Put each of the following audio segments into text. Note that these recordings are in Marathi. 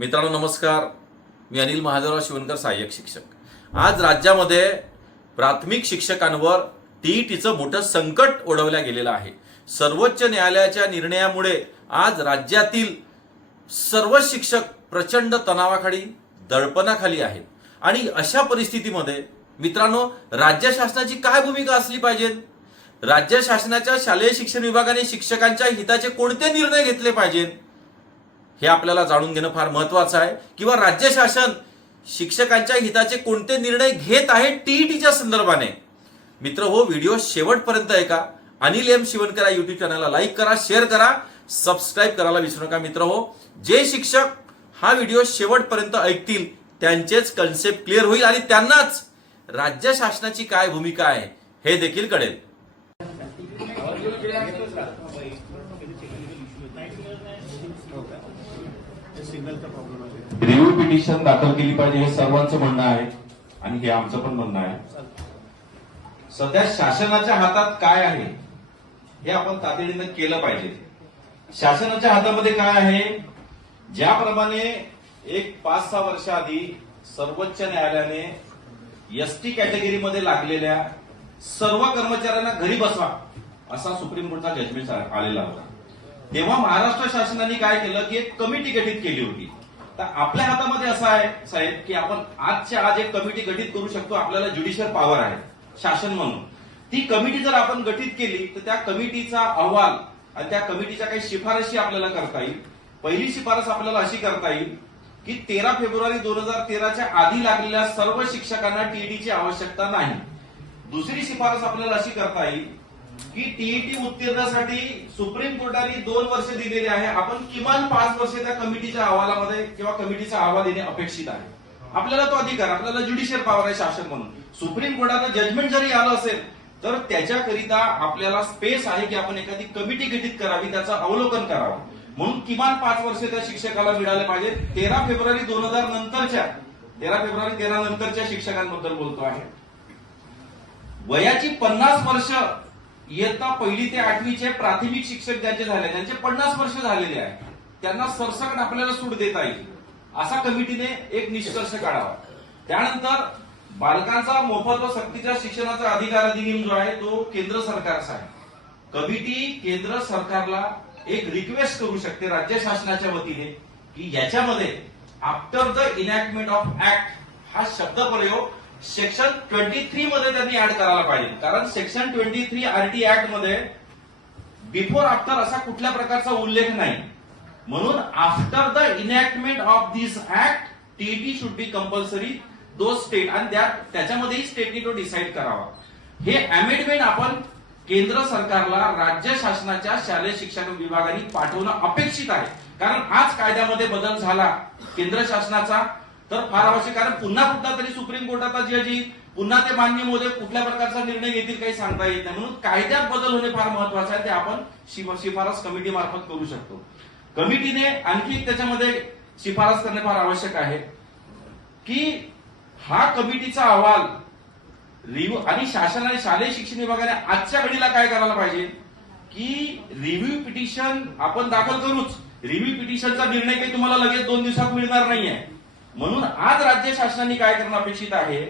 मित्रांनो नमस्कार मी अनिल महाजनराव शिवणकर सहाय्यक शिक्षक आज राज्यामध्ये प्राथमिक शिक्षकांवर टीचं मोठं संकट ओढवल्या गेलेलं आहे सर्वोच्च न्यायालयाच्या निर्णयामुळे आज राज्यातील सर्व शिक्षक प्रचंड तणावाखाली दडपणाखाली आहेत आणि अशा परिस्थितीमध्ये मित्रांनो राज्य शासनाची काय भूमिका असली पाहिजे राज्य शासनाच्या शालेय शिक्षण विभागाने शिक्षकांच्या हिताचे कोणते निर्णय घेतले पाहिजेत हे आपल्याला जाणून घेणं फार महत्वाचं आहे किंवा राज्य शासन शिक्षकांच्या हिताचे कोणते निर्णय घेत आहे टीईटीच्या संदर्भाने मित्र हो व्हिडिओ शेवटपर्यंत ऐका अनिल एम शिवनकरा युट्यूब चॅनलला लाईक करा शेअर करा सबस्क्राईब करायला विसरू नका मित्र हो जे शिक्षक हा व्हिडिओ शेवटपर्यंत ऐकतील त्यांचेच कन्सेप्ट क्लिअर होईल आणि त्यांनाच राज्य शासनाची काय भूमिका आहे हे देखील कळेल रिव्ह्यू पिटिशन दाखल केली पाहिजे हे सर्वांचं म्हणणं आहे आणि हे आमचं पण म्हणणं आहे सध्या शासनाच्या हातात काय आहे हे आपण तातडीनं केलं पाहिजे शासनाच्या हातामध्ये काय आहे ज्याप्रमाणे एक पाच सहा वर्षाआधी सर्वोच्च न्यायालयाने एसटी कॅटेगरीमध्ये लागलेल्या सर्व कर्मचाऱ्यांना घरी बसवा असा सुप्रीम कोर्टचा जजमेंट आलेला होता तेव्हा महाराष्ट्र शासनाने काय केलं की एक कमिटी गठीत केली होती तर आपल्या हातामध्ये असं आहे साहेब की आपण आजच्या आज एक कमिटी गठीत करू शकतो आपल्याला ज्युडिशियल पॉवर आहे शासन म्हणून ती कमिटी जर आपण गठीत केली तर त्या कमिटीचा अहवाल आणि त्या कमिटीच्या काही शिफारशी आपल्याला करता येईल पहिली शिफारस आपल्याला अशी करता येईल की तेरा फेब्रुवारी दोन हजार तेराच्या आधी लागलेल्या सर्व शिक्षकांना टीईडीची आवश्यकता नाही दुसरी शिफारस आपल्याला अशी करता येईल की टीईटी उत्तीर्णासाठी सुप्रीम कोर्टाने दोन वर्ष दिलेली आहे आपण किमान पाच वर्ष त्या कमिटीच्या अहवालामध्ये किंवा कमिटीचा अहवाल येणे अपेक्षित आहे आपल्याला तो अधिकार आपल्याला ज्युडिशियल पॉवर आहे शासन म्हणून सुप्रीम कोर्टानं जजमेंट जरी आलं असेल तर त्याच्याकरिता आपल्याला स्पेस आहे की आपण एखादी कमिटी गठीत करावी त्याचं अवलोकन करावं म्हणून किमान पाच वर्ष त्या शिक्षकाला मिळाले पाहिजे तेरा फेब्रुवारी दोन हजार नंतरच्या तेरा फेब्रुवारी तेरा नंतरच्या शिक्षकांबद्दल बोलतो आहे वयाची पन्नास वर्ष इयत्ता पहिली ते आठवीचे प्राथमिक शिक्षक ज्यांचे झाले त्यांचे पन्नास वर्ष झालेले आहे त्यांना सरसकट आपल्याला सूट देता येईल असा कमिटीने एक निष्कर्ष काढावा त्यानंतर बालकांचा मोफत व सक्तीच्या शिक्षणाचा अधिकार अधिनियम जो आहे तो केंद्र सरकारचा आहे कमिटी केंद्र सरकारला एक रिक्वेस्ट करू शकते राज्य शासनाच्या वतीने की याच्यामध्ये after the enactment of act हा शब्द प्रयोग सेक्शन ट्वेंटी थ्री मध्ये त्यांनी ऍड करायला पाहिजे कारण section twenty three RT act मध्ये बिफोर आफ्टर असा कुठल्या प्रकारचा उल्लेख नाही म्हणून after the enactment of this act it should be compulsory to state आणि त्याच्यामध्येही स्टेटनी तो डिसाईड करावा हे अमेंडमेंट आपण केंद्र सरकारला राज्य शासनाच्या शालेय शिक्षण विभागाने पाठवणं अपेक्षित आहे कारण आज कायद्यामध्ये बदल झाला केंद्र शासनाचा तर फार आवश्यक कारण पुन्हा कुठला तरी सुप्रीम कोर्टाचा जज येईल पुन्हा ते मान्य मोदे कुठल्या प्रकारचा निर्णय घेतील काही सांगता येत नाही म्हणून कायद्यात बदल होणे फार महत्वाचे आहे ते आपण शिफारस कमिटी मार्फत करू शकतो कमिटीने आणखी त्याच्यामध्ये शिफारस करणे फार आवश्यक आहे की हा कमिटीचा अहवाल रिव्ह्यू आणि शासन आणि शालेय शिक्षण विभागाने आजच्या घडीला काय करायला पाहिजे की रिव्ह्यू पिटिशन आपण दाखल करूच रिव्ह्यू पिटिशनचा निर्णय काही तुम्हाला लगेच दोन दिवसात मिळणार नाही आहे म्हणून आज राज्य शासनाने काय करणं अपेक्षित आहे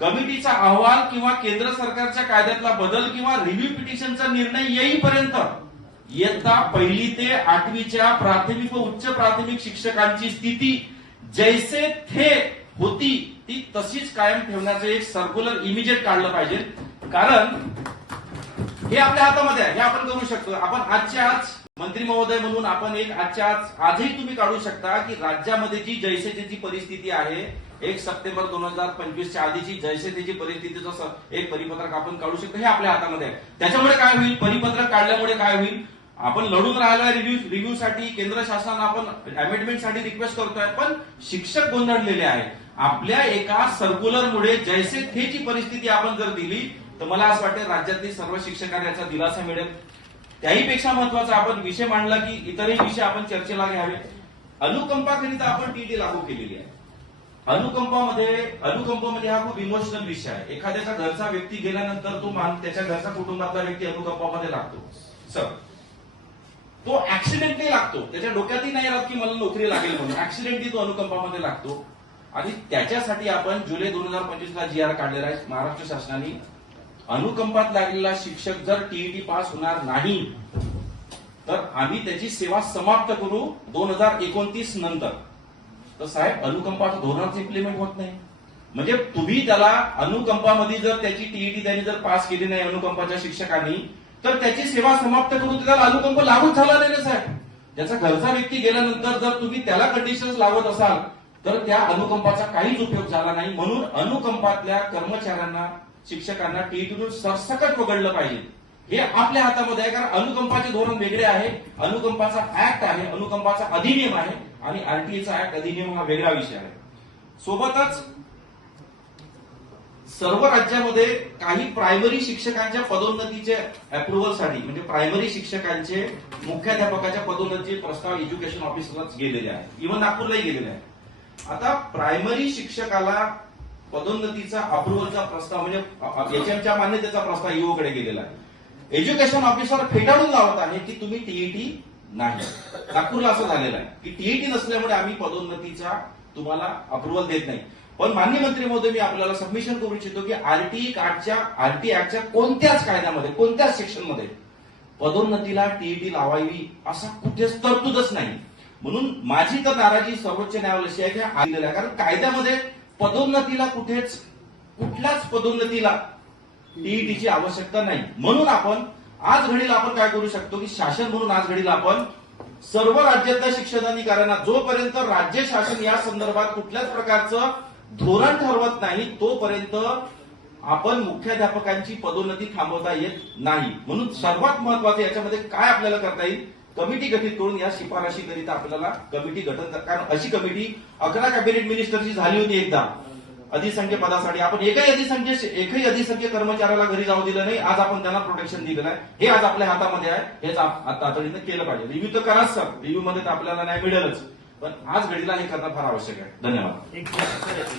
कमिटीचा अहवाल किंवा केंद्र सरकारच्या कायद्यातला बदल किंवा रिव्ह्यू पिटिशनचा निर्णय येईपर्यंत इयत्ता पहिली ते आठवीच्या प्राथमिक व उच्च प्राथमिक शिक्षकांची स्थिती जैसे थे होती ती तशीच कायम ठेवण्याचं एक सर्क्युलर इमिजिएट काढलं पाहिजे कारण हे आपल्या हातामध्ये आहे हे आपण करू शकतो आपण आजच्या आज मंत्री महोदय म्हणून आपण एक आजच्या आजही तुम्ही काढू शकता की राज्यामध्ये जी जैसेची परिस्थिती आहे एक सप्टेंबर दोन हजार पंचवीसच्या आधीची जैसेची परिस्थितीचं एक परिपत्रक आपण काढू शकतो हे आपल्या हातामध्ये आहे त्याच्यामुळे काय होईल परिपत्रक काढल्यामुळे काय होईल आपण लढून राहिला रिव्ह्यू साठी केंद्र शासन आपण अमेंडमेंटसाठी रिक्वेस्ट करतोय पण शिक्षक गोंधळलेले आहे आपल्या एका सर्क्युलरमुळे जैसे थेची परिस्थिती आपण जर दिली तर मला असं वाटतं राज्यातील सर्व शिक्षकांना याचा दिलासा मिळेल त्याहीपेक्षा महत्वाचा आपण विषय मांडला की इतरही विषय आपण चर्चेला घ्यावे अनुकंपाकरिता आपण टीटी लागू केलेली आहे अनुकंपामध्ये अनुकंपामध्ये हा खूप इमोशनल विषय आहे एखाद्याचा घरचा व्यक्ती गेल्यानंतर तो मान त्याच्या घरचा कुटुंबातला व्यक्ती अनुकंपामध्ये लागतो सर तो ऍक्सिडेंटली लागतो त्याच्या डोक्यातही नाही राहत की मला नोकरी लागेल म्हणून ऍक्सिडेंटली तो अनुकंपामध्ये लागतो आणि त्याच्यासाठी आपण जुलै दोन हजार ला जी आर काढलेला आहे महाराष्ट्र शासनाने अनुकंपात लागलेला शिक्षक जर टीईटी e पास होणार नाही तर आम्ही त्याची सेवा समाप्त करू दोन हजार एकोणतीस नंतर तर साहेब अनुकंपाचं धोरणच इम्प्लिमेंट होत नाही म्हणजे तुम्ही त्याला अनुकंपामध्ये जर त्याची टीईटी e त्यांनी जर पास केली नाही अनुकंपाच्या शिक्षकांनी तर त्याची सेवा समाप्त करू त्याला अनुकंप लागूच झाला नाही ना साहेब त्याचा घरचा व्यक्ती गेल्यानंतर जर तुम्ही त्याला कंडिशन लावत असाल तर त्या अनुकंपाचा काहीच उपयोग झाला नाही म्हणून अनुकंपातल्या कर्मचाऱ्यांना शिक्षकांना टीईटीतून सरसकट वगळलं पाहिजे हे आपल्या हातामध्ये आहे कारण अनुकंपाचे धोरण वेगळे आहे अनुकंपाचा ऍक्ट आहे अनुकंपाचा अधिनियम आहे आणि आरटीएचा e ऍक्ट अधिनियम हा वेगळा विषय आहे सोबतच सर्व राज्यामध्ये काही प्रायमरी शिक्षकांच्या पदोन्नतीचे अप्रुव्हलसाठी म्हणजे प्रायमरी शिक्षकांचे मुख्याध्यापकाच्या पदोन्नतीचे प्रस्ताव एज्युकेशन ऑफिसलाच गेलेले आहेत इव्हन नागपूरलाही गेलेले आहेत आता प्रायमरी शिक्षकाला पदोन्नतीचा अप्रुव्हलचा प्रस्ताव म्हणजे एचएमच्या मान्यतेचा प्रस्ताव युओकडे गेलेला आहे एज्युकेशन ऑफिसर फेटाळून लावत आहे की तुम्ही टीईटी e नाही नागपूरला असं झालेलं आहे की टीईटी e नसल्यामुळे आम्ही पदोन्नतीचा तुम्हाला अप्रुव्हल देत नाही पण मान्य मंत्री महोदय मी आपल्याला सबमिशन करू इच्छितो की आरटीई e कार्डच्या आरटी ऍक्टच्या कोणत्याच कायद्यामध्ये कोणत्याच सेक्शनमध्ये पदोन्नतीला टीईटी लावावी असा कुठेच तरतूदच नाही म्हणून माझी तर नाराजी सर्वोच्च न्यायालयाशी आहे कारण कायद्यामध्ये पदोन्नतीला कुठेच कुठल्याच पदोन्नतीला टीईटीची आवश्यकता नाही म्हणून आपण आज घडीला आपण काय करू शकतो की शासन म्हणून आज घडीला आपण सर्व राज्यातल्या शिक्षण जोपर्यंत राज्य शासन या संदर्भात कुठल्याच प्रकारचं धोरण ठरवत नाही तोपर्यंत आपण मुख्याध्यापकांची पदोन्नती थांबवता येत नाही म्हणून सर्वात महत्वाचं याच्यामध्ये काय आपल्याला करता येईल कमिटी गठीत करून या शिफारशी करीता आपल्याला कमिटी गठन कारण अशी कमिटी अकरा कॅबिनेट मिनिस्टरची झाली होती एकदा अधिसंख्य पदासाठी आपण एकही अधिसंख्य एकही अधिसंख्य कर्मचाऱ्याला घरी जाऊ दिलं नाही आज आपण त्यांना प्रोटेक्शन दिलेलं आहे हे आज आपल्या हातामध्ये आहे हेच तातडीनं केलं पाहिजे रिव्ह्यू तर कराच सर रिव्ह्यू मध्ये तर आपल्याला नाही मिळेलच पण आज घडीला हे करणं फार आवश्यक आहे धन्यवाद